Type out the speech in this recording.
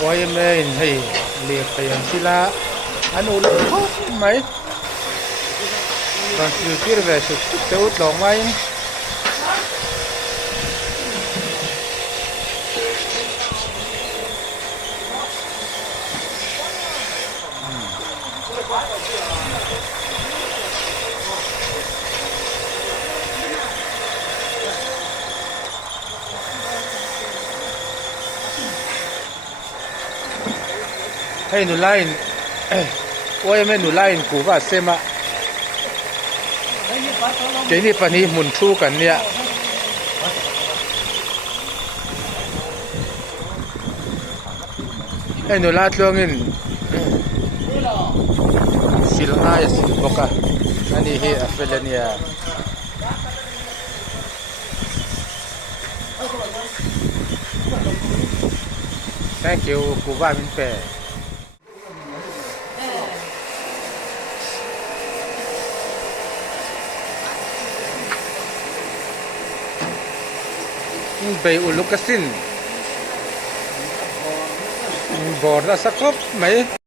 YMA hay liệt tiền sila anh u lộc mấy còn từ kia về sụt tiêu lòng mấyให้หนูไล่โอ้ยไม่หนูไล่กูว่าเซมะเจนี่ปนี้หมุนทู่กันเนี่ยให้หนูลาดลวงินสิลง่ายสิบกะอันนี้เฮอเฟลเนียthank you กูว่ามินเป้ไปอุลุกสินบอร์ดละสักครบไหม